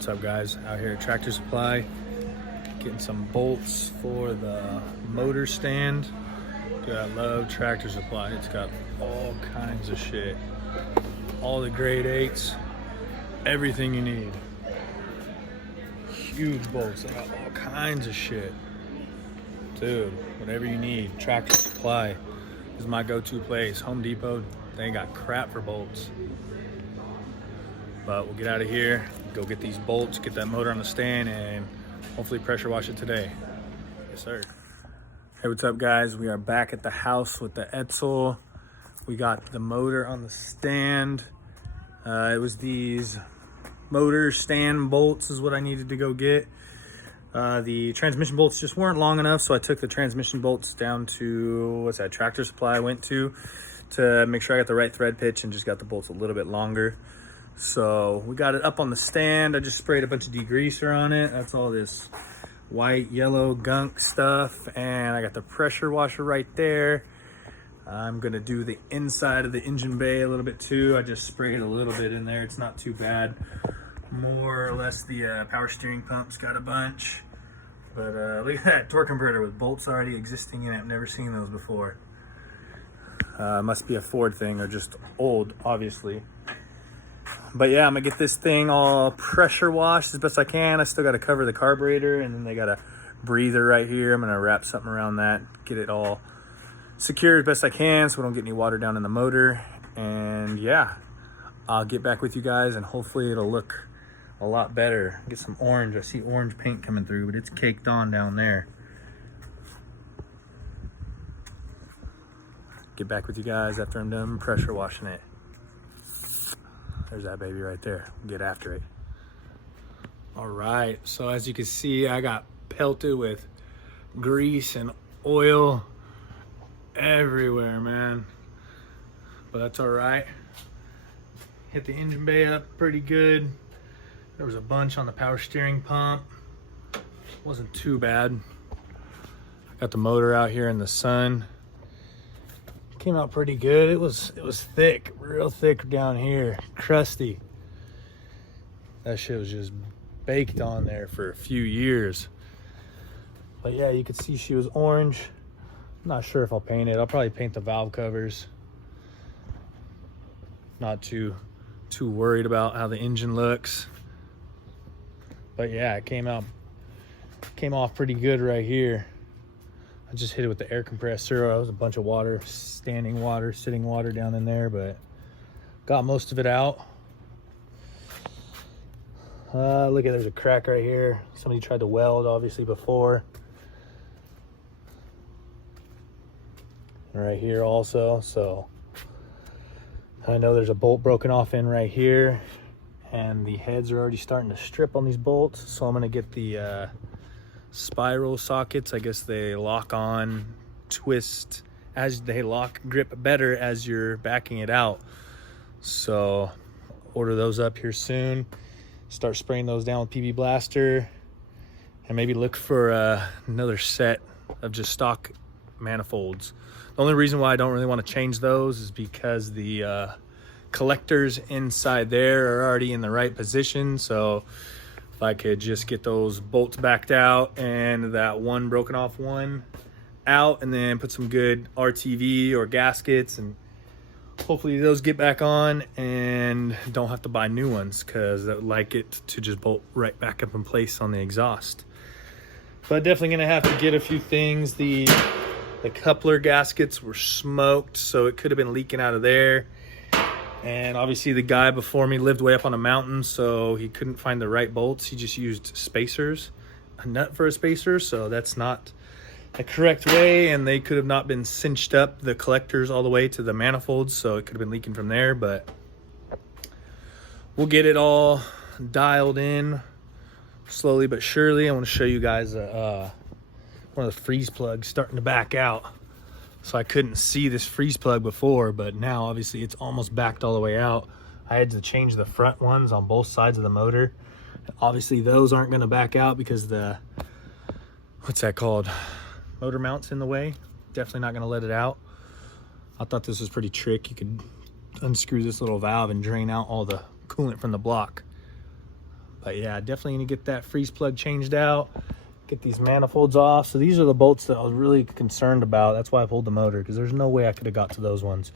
What's up, guys? Out here at Tractor Supply getting some bolts for the motor stand. Dude, I love Tractor Supply. It's got all kinds of shit, all the grade 8s, everything you need. Huge bolts. They got all kinds of shit. Dude, whatever you need, Tractor Supply is my go-to place. Home Depot, they ain't got crap for bolts. But we'll get out of here, go get these bolts, get that motor on the stand, and hopefully pressure wash it today. Yes, sir. Hey, what's up, guys? We are back at the house with the Edsel. We got the motor on the stand. It was these motor stand bolts is what I needed to go get. The transmission bolts just weren't long enough, so I took the transmission bolts down to, what's that, Tractor Supply I went to make sure I got the right thread pitch and just got the bolts a little bit longer. So we got it up on the stand. I just sprayed a bunch of degreaser on it. That's all this white, yellow gunk stuff. And I got the pressure washer right there. I'm gonna do the inside of the engine bay a little bit too. I just sprayed a little bit in there. It's not too bad. More or less the power steering pump's got a bunch. But look at that torque converter with bolts already existing in it. I've never seen those before. Must be a Ford thing or just old, obviously. But yeah, I'm gonna get this thing all pressure washed as best I can. I still gotta cover the carburetor, and then they got a breather right here. I'm gonna wrap something around that, get it all secured as best I can so we don't get any water down in the motor. And yeah, I'll get back with you guys and hopefully it'll look a lot better. Get some orange. I see orange paint coming through, but it's caked on down there. Get back with you guys after I'm done pressure washing it. There's that baby right there. Get after it. All right, so as you can see, I got pelted with grease and oil everywhere, man. But that's all right. Hit the engine bay up pretty good. There was a bunch on the power steering pump. Wasn't too bad. Got the motor out here in the sun. Came out pretty good. It was thick, real thick down here, crusty. That shit was just baked on there for a few years. But yeah, you could see she was orange. I'm not sure if I'll paint it. I'll probably paint the valve covers. Not too worried about how the engine looks. But yeah, it came off pretty good right here. I just hit it with the air compressor. There was a bunch of water, standing water, sitting water down in there, but got most of it out. Look at, there's a crack right here. Somebody tried to weld, obviously, before. Right here also, so I know there's a bolt broken off in right here, and the heads are already starting to strip on these bolts, so I'm gonna get the spiral sockets. I guess they lock on, twist as they lock, grip better as you're backing it out. So order those up here soon. Start spraying those down with PB Blaster, and maybe look for another set of just stock manifolds. The only reason why I don't really want to change those is because the collectors inside there are already in the right position. So if I could just get those bolts backed out and that one broken off one out, and then put some good RTV or gaskets, and hopefully those get back on and don't have to buy new ones, because I would like it to just bolt right back up in place on the exhaust. But definitely gonna have to get a few things. The coupler gaskets were smoked, so it could have been leaking out of there. And obviously the guy before me lived way up on a mountain, so he couldn't find the right bolts. He just used spacers, a nut for a spacer, so that's not the correct way, and they could have not been cinched up, the collectors, all the way to the manifolds, so it could have been leaking from there. But we'll get it all dialed in slowly but surely. I want to show you guys one of the freeze plugs starting to back out. So I couldn't see this freeze plug before, but now obviously it's almost backed all the way out. I had to change the front ones on both sides of the motor. Obviously those aren't going to back out because the, what's that called, motor mount's in the way. Definitely not going to let it out. I thought this was pretty trick. You could unscrew this little valve and drain out all the coolant from the block. But yeah, definitely need to get that freeze plug changed out, get these manifolds off. So these are the bolts that I was really concerned about. That's why I pulled the motor, because there's no way I could have got to those ones.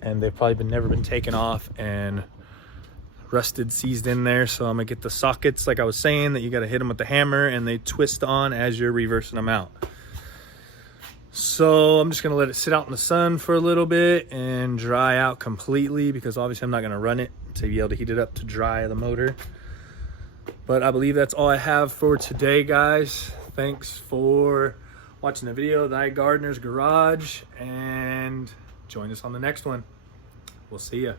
And they've probably never been taken off and rusted, seized in there. So I'm gonna get the sockets, like I was saying, that you gotta hit them with the hammer and they twist on as you're reversing them out. So I'm just gonna let it sit out in the sun for a little bit and dry out completely, because obviously I'm not gonna run it to be able to heat it up to dry the motor. But I believe that's all I have for today, guys. Thanks for watching the video of the Gardener's Garage, and join us on the next one. We'll see ya.